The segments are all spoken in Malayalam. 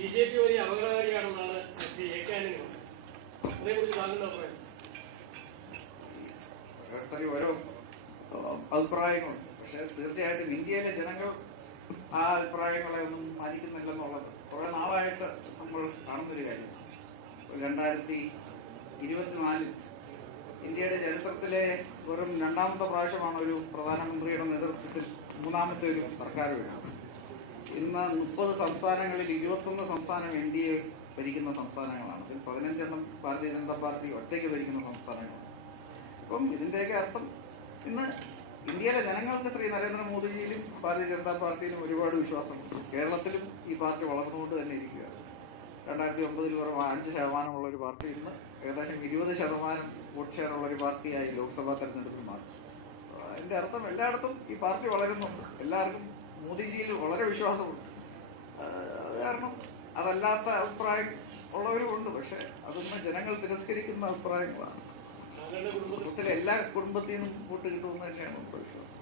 ബി.ജെ.പി വലിയ അപകടകാരിയാണെന്നാണ് ശ്രീ എ കെ ആന്റണി പറഞ്ഞത്. അതേക്കുറിച്ച് താങ്കളുടെ അഭിപ്രായം? ഓരോരുത്തരും ഓരോ അഭിപ്രായങ്ങളുണ്ട്. പക്ഷെ തീർച്ചയായിട്ടും ഇന്ത്യയിലെ ജനങ്ങൾ ആ അഭിപ്രായങ്ങളെ ഒന്നും പാലിക്കുന്നില്ലെന്നുള്ളത് കുറെ നാളായിട്ട് നമ്മൾ കാണുന്നൊരു കാര്യമാണ്. 2024 ഇന്ത്യയുടെ ചരിത്രത്തിലെ വെറും രണ്ടാമത്തെ പ്രാവശ്യമാണ് ഒരു പ്രധാനമന്ത്രിയുടെ നേതൃത്വത്തിൽ മൂന്നാമത്തെ ഒരു സർക്കാർ വീണത്. ഇന്ന് 30 സംസ്ഥാനങ്ങളിൽ 21 സംസ്ഥാനം എൻ ഡി എ ഭരിക്കുന്ന സംസ്ഥാനങ്ങളാണ്. ഇതിൽ 15 ഭാരതീയ ജനതാ പാർട്ടി ഒറ്റയ്ക്ക് ഭരിക്കുന്ന സംസ്ഥാനങ്ങളാണ്. അപ്പം ഇതിന്റെയൊക്കെ അർത്ഥം ഇന്ന് ഇന്ത്യയിലെ ജനങ്ങൾക്ക് ശ്രീ നരേന്ദ്രമോദിജിയിലും ഭാരതീയ ജനതാ പാർട്ടിയിലും ഒരുപാട് വിശ്വാസമുണ്ട്. കേരളത്തിലും ഈ പാർട്ടി വളർന്നുകൊണ്ട് തന്നെ ഇരിക്കുകയാണ്. 2009 വെറും 5% ഒരു പാർട്ടി ഇന്ന് ഏകദേശം 20% വോട്ട് ഷെയർ ഉള്ള ഒരു പാർട്ടിയായി ലോക്സഭാ തെരഞ്ഞെടുപ്പിൽ മാറി. അതിന്റെ അർത്ഥം എല്ലായിടത്തും ഈ പാർട്ടി വളരുന്നുണ്ട്. എല്ലാവർക്കും മോദിജിയിൽ വളരെ വിശ്വാസമുണ്ട്. അത് കാരണം അതല്ലാത്ത അഭിപ്രായം ഉള്ളവരുമുണ്ട്. പക്ഷെ അതൊന്നും ജനങ്ങൾ തിരസ്കരിക്കുന്ന അഭിപ്രായങ്ങളാണ്. കുടുംബത്തിലെ എല്ലാ കുടുംബത്തിൽ നിന്നും വോട്ട് കിട്ടുമെന്ന് തന്നെയാണ് നമ്മുടെ വിശ്വാസം.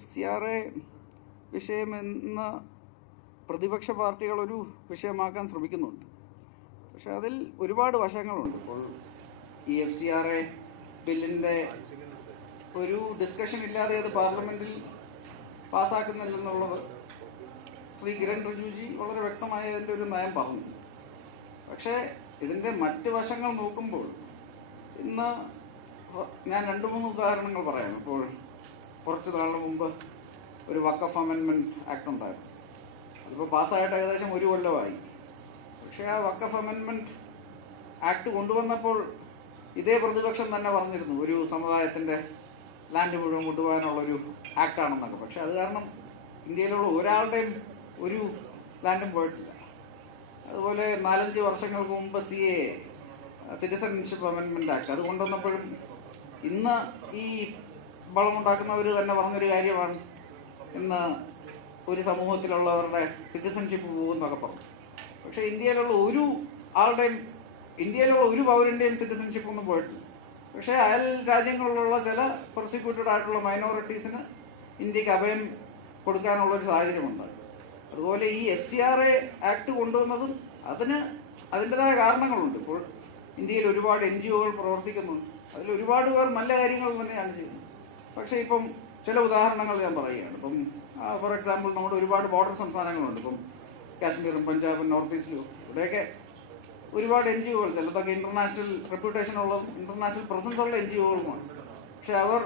FCRA വിഷയം എന്ന പ്രതിപക്ഷ പാർട്ടികൾ ഒരു വിഷയമാക്കാൻ ശ്രമിക്കുന്നുണ്ട്. പക്ഷെ അതിൽ ഒരുപാട് വശങ്ങളുണ്ട്. ഇപ്പോൾ ഈ FCRA ബില്ലിന്റെ ഒരു ഡിസ്കഷൻ ഇല്ലാതെ അത് പാർലമെന്റിൽ പാസ്സാക്കുന്നില്ലെന്നുള്ളത് ശ്രീ കിരൺ റിജിജു വളരെ വ്യക്തമായ അതിന്റെ ഒരു നയം പറഞ്ഞു. പക്ഷേ ഇതിന്റെ മറ്റ് വശങ്ങൾ നോക്കുമ്പോൾ ഇന്ന് ഞാൻ 2-3 ഉദാഹരണങ്ങൾ പറയാം. ഇപ്പോൾ കുറച്ച് നാളിന് മുമ്പ് ഒരു വഖഫ് അമെൻമെന്റ് ആക്ട് ഉണ്ടായിരുന്നു. അതിപ്പോൾ പാസ്സായിട്ട് ഏകദേശം 1 കൊല്ലമായി. പക്ഷേ ആ വഖഫ് അമെൻമെന്റ് ആക്ട് കൊണ്ടുവന്നപ്പോൾ ഇതേ പ്രതിപക്ഷം തന്നെ പറഞ്ഞിരുന്നു ഒരു സമുദായത്തിന്റെ ലാൻഡ് മുഴുവൻ കൊണ്ടുപോകാനുള്ളൊരു ആക്ടാണെന്നൊക്കെ. പക്ഷെ അത് കാരണം ഇന്ത്യയിലുള്ള ഒരാളുടെയും ഒരു ലാൻഡും പോയിട്ടില്ല. അതുപോലെ 4-5 വർഷങ്ങൾക്ക് മുമ്പ് CAA സിറ്റിസൺഷിപ്പ് അമെൻമെന്റ് ആക്ട് അത് കൊണ്ടുവന്നപ്പോഴും ഇന്ന് ഈ ബളമുണ്ടാക്കുന്നവർ തന്നെ പറഞ്ഞൊരു കാര്യമാണ് ഇന്ന് ഒരു സമൂഹത്തിലുള്ളവരുടെ സിറ്റിസൺഷിപ്പ് പോകുന്നൊക്കെ പറഞ്ഞു. പക്ഷെ ഇന്ത്യയിലുള്ള ഒരു പൗരന്റെയും സിറ്റിസൺഷിപ്പ് ഒന്നും പോയിട്ടില്ല. പക്ഷെ അയൽ രാജ്യങ്ങളിലുള്ള ചില പ്രോസിക്യൂട്ടഡ് ആയിട്ടുള്ള മൈനോറിറ്റീസിന് ഇന്ത്യക്ക് അഭയം കൊടുക്കാനുള്ള ഒരു സാഹചര്യമുണ്ട്. അതുപോലെ ഈ FCRA ആക്ട് കൊണ്ടുവന്നതും അതിൻ്റെതായ കാരണങ്ങളുണ്ട്. ഇപ്പോൾ ഇന്ത്യയിൽ ഒരുപാട് NGOകൾ പ്രവർത്തിക്കുന്നുണ്ട്. അതിൽ ഒരുപാട് പേർ നല്ല കാര്യങ്ങൾ തന്നെയാണ് ചെയ്യുന്നത്. പക്ഷെ ഇപ്പം ചില ഉദാഹരണങ്ങൾ ഞാൻ പറയുകയാണ്. ഇപ്പം ഫോർ എക്സാമ്പിൾ നമ്മുടെ ഒരുപാട് ബോർഡർ സംസ്ഥാനങ്ങളുണ്ട്. ഇപ്പം കാശ്മീരും പഞ്ചാബും നോർത്ത് ഈസ്റ്റിലും ഇവിടെയൊക്കെ ഒരുപാട് NGOകൾ ചിലതൊക്കെ ഇന്റർനാഷണൽ റെപ്യൂട്ടേഷൻ ഉള്ള ഇന്റർനാഷണൽ പ്രസൻസ് ഉള്ള NGOകളുമാണ്. പക്ഷെ അവർ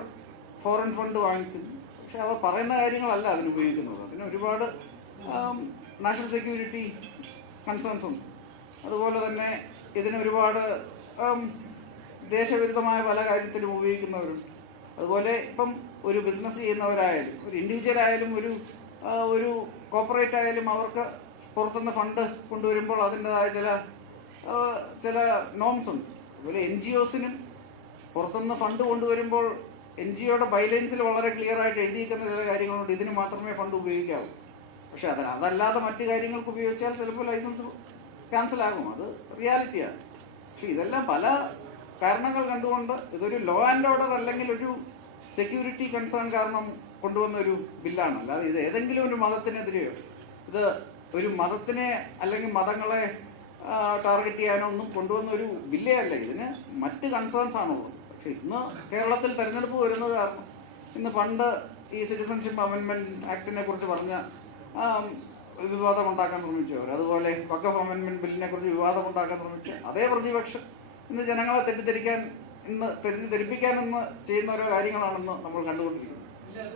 ഫോറിൻ ഫണ്ട് വാങ്ങിക്കുന്നു. പക്ഷെ അവർ പറയുന്ന കാര്യങ്ങളല്ല അതിന് ഉപയോഗിക്കുന്നത്. അതിന് ഒരുപാട് നാഷണൽ സെക്യൂരിറ്റി കൺസേൺസ് ഉണ്ട്. അതുപോലെ തന്നെ ഇതിന് ഒരുപാട് ദേശവിരുദ്ധമായ പല കാര്യത്തിലും ഉപയോഗിക്കുന്നവരുണ്ട്. അതുപോലെ ഇപ്പം ഒരു ബിസിനസ് ചെയ്യുന്നവരായാലും ഒരു ഇൻഡിവിജ്വൽ ആയാലും ഒരു കോർപ്പറേറ്റ് ആയാലും അവർക്ക് പുറത്തുനിന്ന് ഫണ്ട് കൊണ്ടുവരുമ്പോൾ അതിൻ്റെതായ ചില നോംസ് ഉണ്ട്. അതുപോലെ NGOസിനും പുറത്തുനിന്ന് ഫണ്ട് കൊണ്ടുവരുമ്പോൾ NGOയുടെ ബൈലൈൻസിൽ വളരെ ക്ലിയർ ആയിട്ട് എഴുതിയിരിക്കുന്ന ചില കാര്യങ്ങളുണ്ട്. ഇതിന് മാത്രമേ ഫണ്ട് ഉപയോഗിക്കാവൂ. പക്ഷെ അതല്ലാതെ മറ്റു കാര്യങ്ങൾക്ക് ഉപയോഗിച്ചാൽ ചിലപ്പോൾ ലൈസൻസ് ക്യാൻസൽ ആകും. അത് റിയാലിറ്റിയാണ്. പക്ഷെ ഇതെല്ലാം പല കാരണങ്ങൾ കണ്ടുകൊണ്ട് ഇതൊരു ലോ ആൻഡ് ഓർഡർ അല്ലെങ്കിൽ ഒരു സെക്യൂരിറ്റി കൺസേൺ കാരണം കൊണ്ടുവന്ന ഒരു ബില്ലാണ്. അല്ലാതെ ഇത് ഏതെങ്കിലും ഒരു മതത്തിനെതിരെയോ ഇത് ഒരു മതത്തിനെ അല്ലെങ്കിൽ മതങ്ങളെ ടാർഗറ്റ് ചെയ്യാനോ ഒന്നും കൊണ്ടുവന്ന ഒരു ബില്ലേ അല്ല. ഇതിന് മറ്റ് കൺസേൺസ് ആണുള്ളത്. പക്ഷെ ഇന്ന് കേരളത്തിൽ തെരഞ്ഞെടുപ്പ് വരുന്നത് കാരണം ഇന്ന് പണ്ട് ഈ സിറ്റിസൺഷിപ്പ് അമെൻമെന്റ് ആക്ടിനെ കുറിച്ച് പറഞ്ഞ വിവാദമുണ്ടാക്കാൻ ശ്രമിച്ചവർ, അതുപോലെ വഖഫ് അമെൻമെന്റ് ബില്ലിനെ കുറിച്ച് വിവാദമുണ്ടാക്കാൻ ശ്രമിച്ച അതേ പ്രതിപക്ഷം ഇന്ന് ജനങ്ങളെ തെറ്റിദ്ധരിപ്പിക്കാൻ ചെയ്യുന്ന ഓരോ കാര്യങ്ങളാണെന്ന് നമ്മൾ കണ്ടുകൊണ്ടിരിക്കുന്നത്.